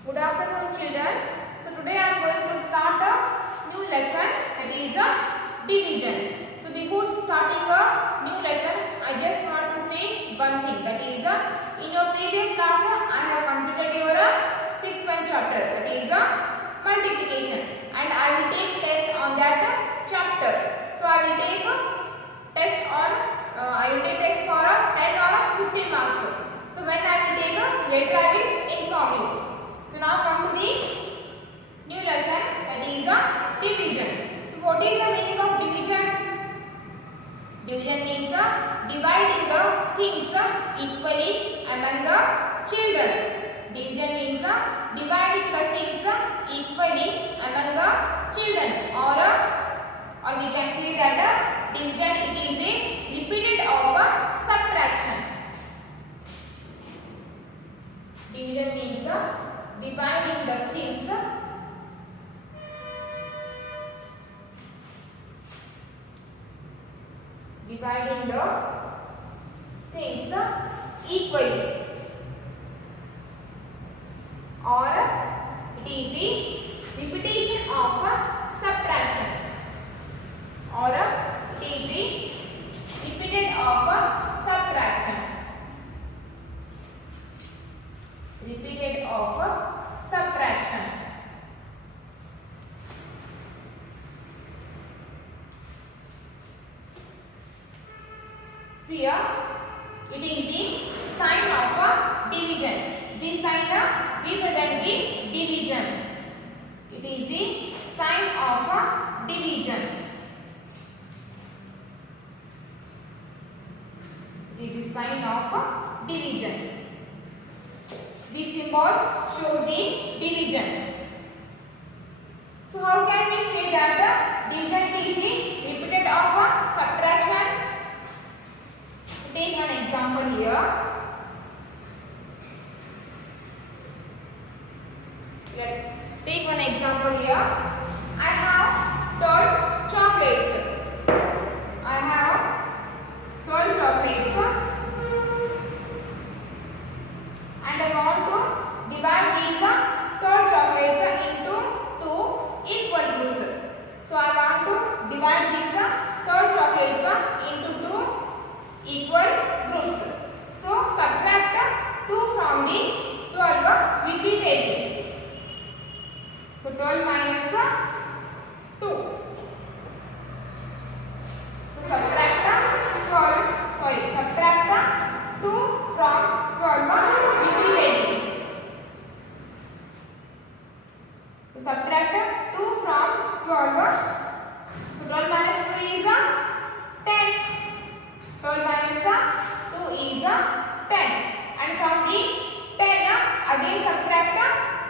Good afternoon, children. So today I am going to start a new lesson, that is a division. So before starting a new lesson, I just want to say one thing, that is in your previous class I have completed your sixth one chapter, that is multiplication, and I will take test on that chapter. So I will take test for 10 or 15 marks. So when I will take later I will inform you. So now come to the new lesson, that is division. So what is the meaning of division? Division means dividing the things equally among the children. Division means dividing the things equally among the children, or we can say that division it is a repeated of subtraction. Division means dividing the things equally, or it is the repetition of subtraction, or it is the repeated of subtraction. Repeated of subtraction. See here, it is the sign of division. This sign represents the division. It is the sign of division. It is the sign of division. This symbol shows the division. So how can we say that division is the repeated of subtraction? Take one example here. Take one example here. I have 12 chocolates. I have 12 chocolates. And I want to divide these 12 chocolates into two equal groups. So I want to divide these 12 chocolates into two equal groups. So subtract 2 from the 12 repeatedly. So 12 minus 2. So subtract 2 from 12 repeatedly. So subtract 2 from 12. So 12 minus 2 is 10. 12 minus 2 is 10. And from the 10 again subtract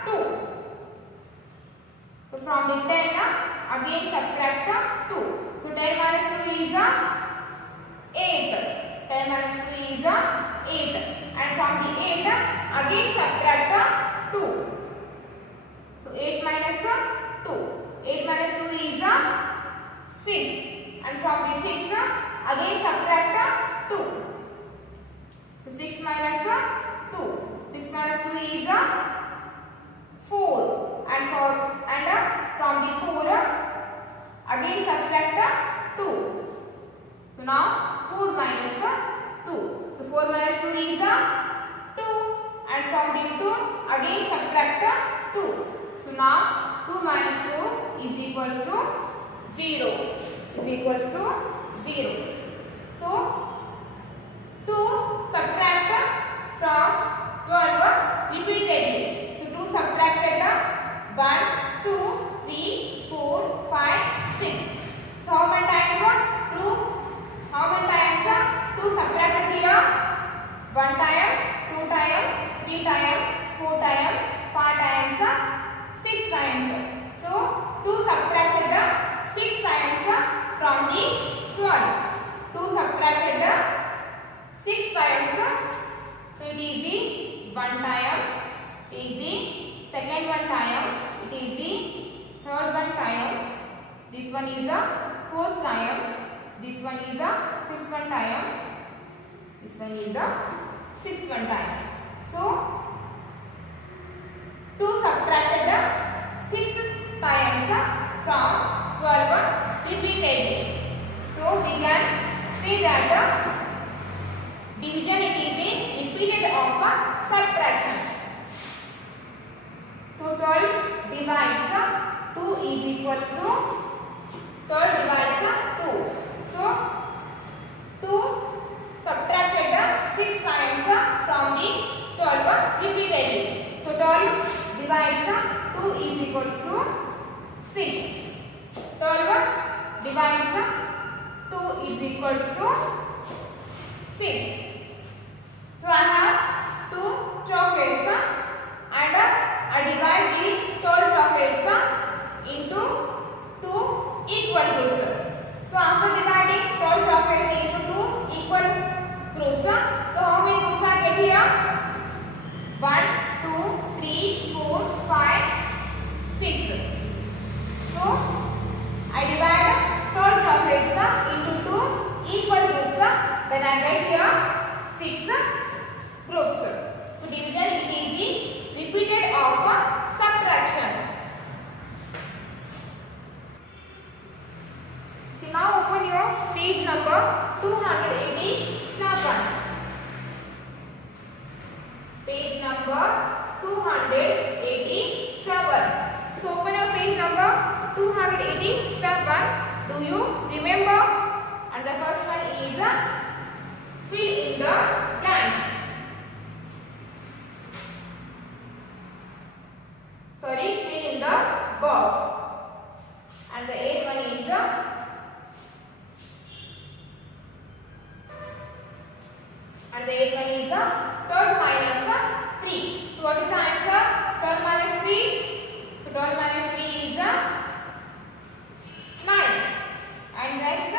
2. So from the 10 again subtract 2. So 10 minus 2 is 8. 10 minus 2 is 8. And from the 8 again subtract 2. So 8 minus 2. 8 minus 2 is 6. And from the 6 again subtract 2. So 6 minus 2. 6 minus 2 is 4. And from the 4 again subtract 2. So now 4 minus 2. So 4 minus 2 is 2. And from the 2 again subtract 2. So now 2 minus 2 is equals to 0. Is equals to 0. So 2 subtract from 12 repeatedly. So 2 subtracted 1, 2, 3, 4, 5, 6. So how many times 2 subtracted here? 1 time, 2 time, 3 time, 4 time, 5 times, 6 times. So 2 subtracted 6 times from the 12. 2 subtracted 6 times. So it is the 1 time, it is the second 1 time, it is the third 1 time, this one is the fourth time, this one is the fifth 1 time, this one is the sixth 1 time. So 2 divides 2 is equals to 12 divides 2. So 2 subtracted 6 times from the 12 repeatedly. So 12 divides 2 is equals to 6. 12 divides 2 is equals to 6. So I have 2 chocolates and I divide the 12 chocolates into 2 equal groups. So after dividing 12 chocolates into 2 equal groups, so how many groups I get here? 1, 2, 3, 4, 5, 6. So I divide 12 chocolates into 2 equal groups, then I get here 6 groups. So division, it is the repeated of subtraction. Okay, now open your page number 287. Page number 287. So open your page number 287. Do you remember? And the first one is fill in the blanks. Sorry, fill in the box. And the eighth one is third minus 3. So what is the answer? 12 minus 3. So 12 minus 3 is 9. And next,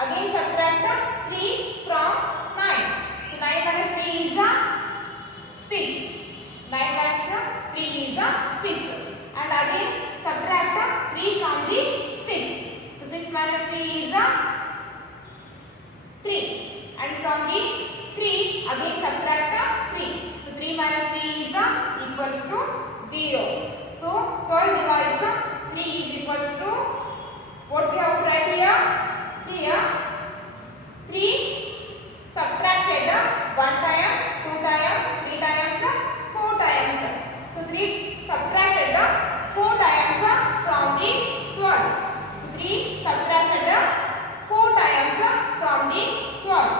again subtract 3 from 9. So 9 minus 3 is 6. 9 minus 3 is 6. And again subtract 3 from the 6. So 6 minus 3 is 3. And from the 3 again subtract 3. So 3 minus 3 is equals to 0. So 12 divides 3 is equals to, what we have to write here? See here, 3 subtracted 1 time, 2 times, 3 times, 4 times. So 3 subtracted 4 times from the 12. So 3 subtracted 4 times from the 12.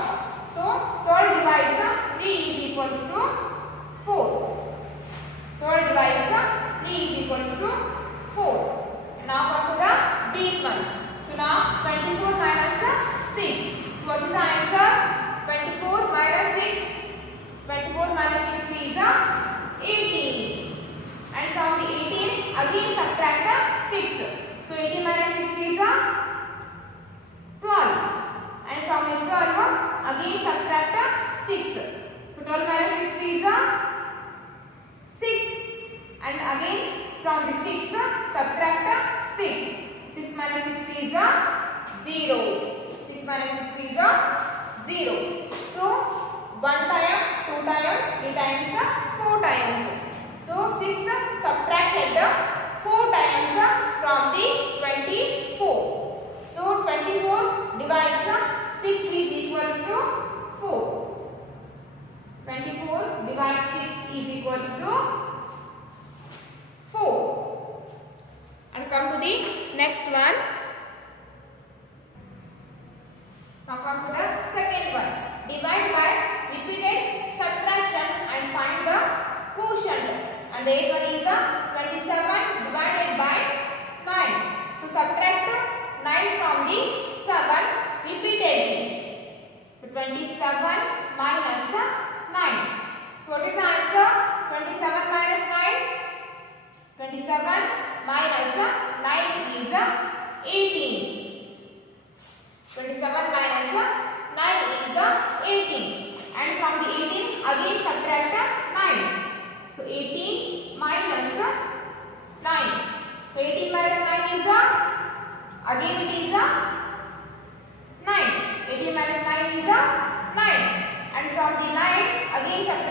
So 12 divides 3 is equals to 4. 12 divides 3 is equals to 4. Now come to the big one. So now 24 minus 6. So what is the answer? 24 minus 6. 24 minus 6 is 18. And from the 18 again subtract 6. So 18 minus 6 is 12. And from the 12 again subtract 6. So 12 minus 6 is 6. And again from the 6 subtract 6. 6 minus 6 is 0. 6 minus 6 is 0. So 1 time, 2 times, 3 times, 4 times. So 6 subtracted 4 times from the 24. So 24 divides 6 is equals to 4. 24 divides 6 is equals to 4. And come to the next one. Now come to the second one. Divide by repeated subtraction and find the quotient. And the eighth one is 27 divided by 9. So subtract 9 from the 7 repeatedly. So 27 minus 9. So what is the answer? 27 minus 9. 27 minus 9 is 18. 27 minus 9 is 18. And from the 18 again subtract 9. So 18 minus 9. So 18 minus 9 is again it is 9. 18 minus 9 is 9. And from the 9 again subtract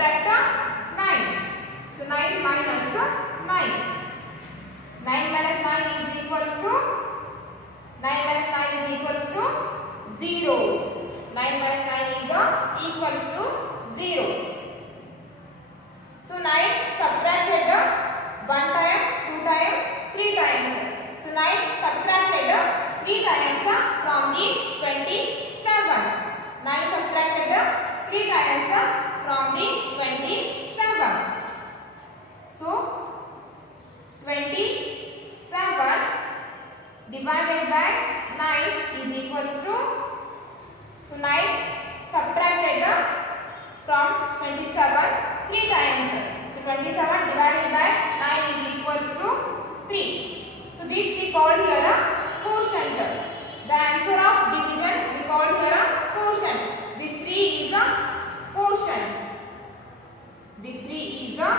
is a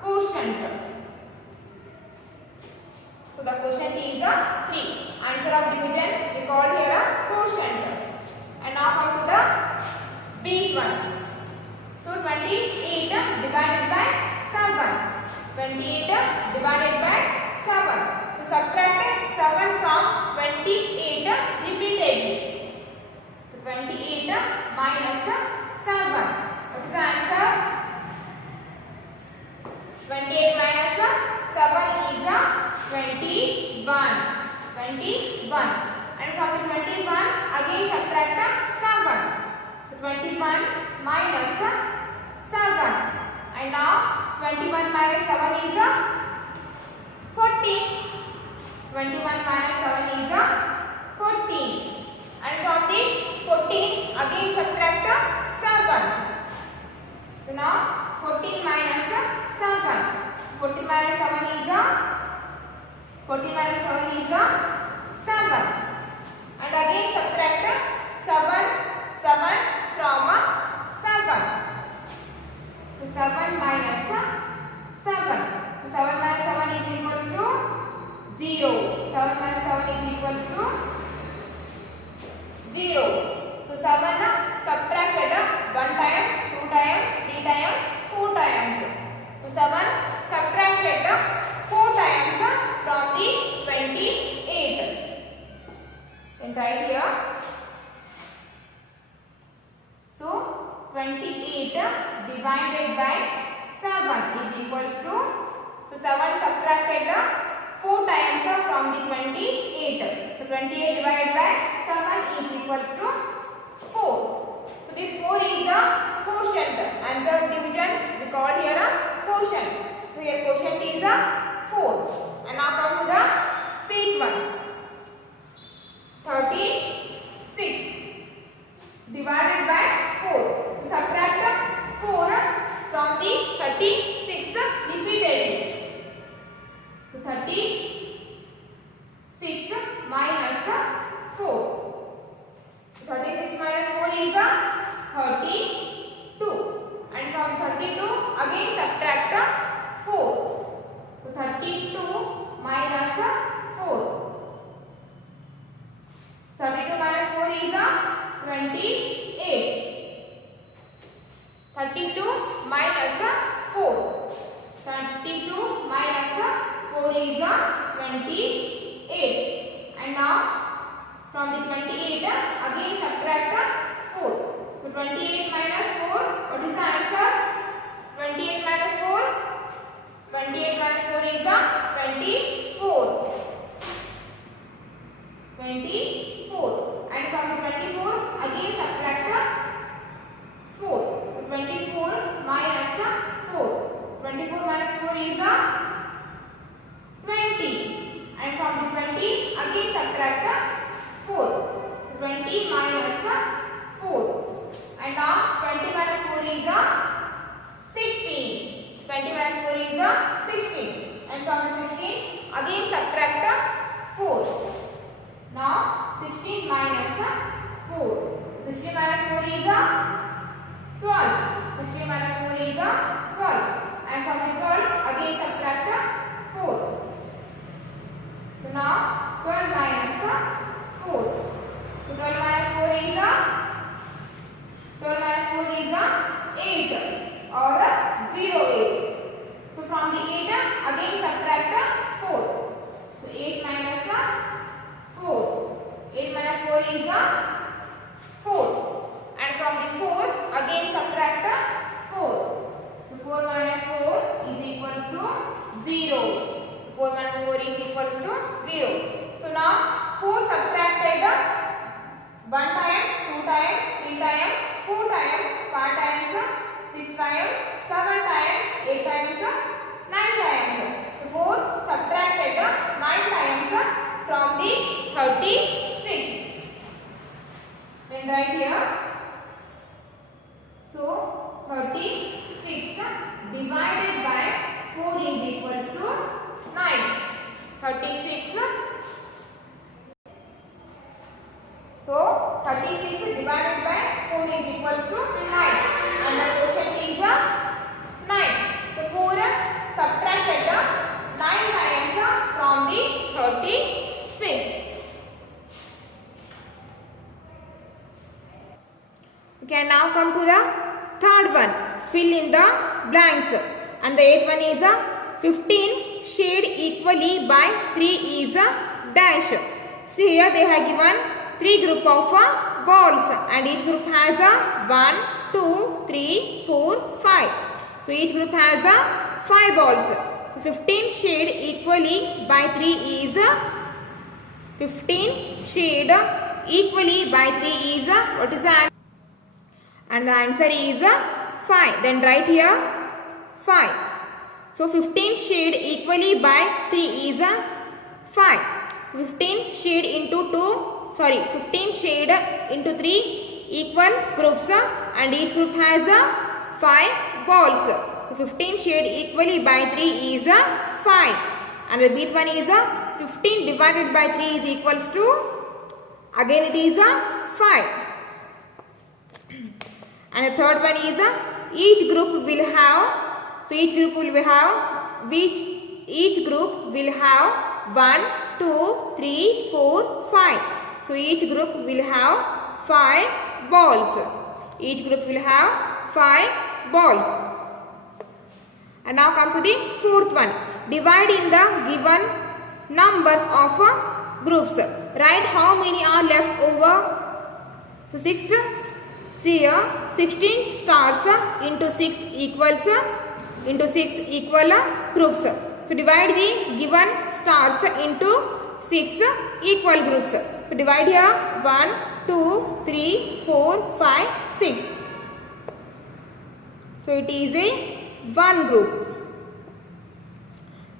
quotient. So the quotient is a 3. Answer of division we called here a quotient. And now come to the big one. So 28 divided by 7. 28 divided by 7. So subtract 7 from 28 repeatedly. So 28 minus 7. What is the answer? 28 minus 7 is 21. 21. And from the 21 again subtract 7. So 21 minus 7. And now 21 minus 7 is 14. 21 minus 7 is 14. And from the 14 again subtract 7. So now 14 minus 7. 14 minus 7 is 7. And again subtract 7 from 7. So 7 minus 7. So 7 minus 7 is equals to 0. 7 minus 7 is equals to 0. So 7 subtracted 1 time, 2 time, 3 time, 4 times. So 7 subtracted 4 times from the 28. And right here. So 28 divided by 7 is equals to, so 7 subtracted 4 times from the 28. So 28 divided by 7 is equals to 4. So this 4 is the quotient. Answer of division we call here a quotient. So here quotient is a 4. And now come to the sixth one. 36 divided by 4. So subtract 4 from the 36 repeatedly. So 36 minus 4. 36 minus 4 is 32. And from 32 again subtract 4. So 32 minus 4. 32 minus 4 is 28. 32 minus 4. 32 minus 4 is 28. And now from the 28 again subtract 4. So 28 minus 4, what is the answer? 28 minus 4. 28 minus 4 is 24. 24. And from the 24 again subtract 4. So 24 minus 4. 24 minus 4 is 20. And from the 20 again subtract 4. 20 minus 4. And now 20 minus 4 is 16. 20 minus 4 is 16. And from the 16 again subtract 4. Now 16 minus 4. 16 minus 4 is 12. 16 minus 4 is 12. And from the 12 again subtract 4. So now 12 minus 4. So 12 minus 4 is 8 or 08. So from the 8 again subtract 4. So 8 minus 4. 8 minus 4 is 4. And from the 4 again subtract 4. So 4 minus 4 is equals to 0. 4 minus 4 is equals to 0. So now 4 subtracted 1 time, 2 time, 3 time, 4 time, 5 times, 6 times, 7 times, 8 times, 9 times. So 4 subtracted 9 times from the 36. Then write here. So 36 divided by 4 is equals to 9. 36. So 36 divided by 4 is equals to 9. And the quotient is 9. So Okay, now come to the third one. Fill in the blanks. And the eighth one is 15 shared equally by 3 is a dash. See here they have given 3 group of balls and each group has a 1, 2, 3, 4, 5. So each group has a 5 balls. So 15 shared equally by 3 is 15 shared equally by 3 is what is the answer? And the answer is 5. Then write here 5. So 15 shared equally by 3 is 5. 15 shared into 15 shared into 3 equal groups and each group has 5 balls. So 15 shared equally by 3 is 5. And the bth one is 15 divided by 3 is equals to, again it is 5. And the third one is each group will have, so each group will have 1, 2, 3, 4, 5. So each group will have 5 balls. Each group will have 5 balls. And now come to the fourth one. Divide in the given numbers of groups. Write how many are left over. So 6, see here 16 stars into 6 equals equal groups. So divide the given stars into 6 equal groups. So divide here 1, 2, 3, 4, 5, 6. So it is a 1 group.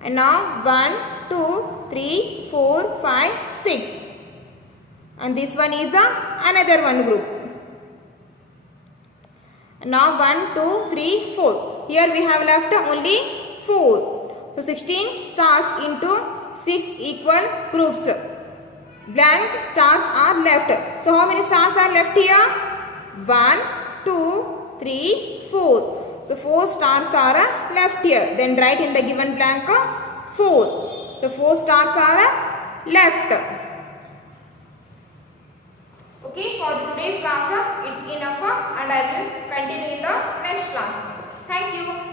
And now 1, 2, 3, 4, 5, 6. And this one is another 1 group. And now 1, 2, 3, 4. Here we have left only 4. So 16 stars into 6 equal groups. Blank stars are left. So how many stars are left here? 1, 2, 3, 4. So 4 stars are left here. Then write in the given blank 4. So 4 stars are left. Okay, for today's class it's enough and I will continue in the next class. Thank you.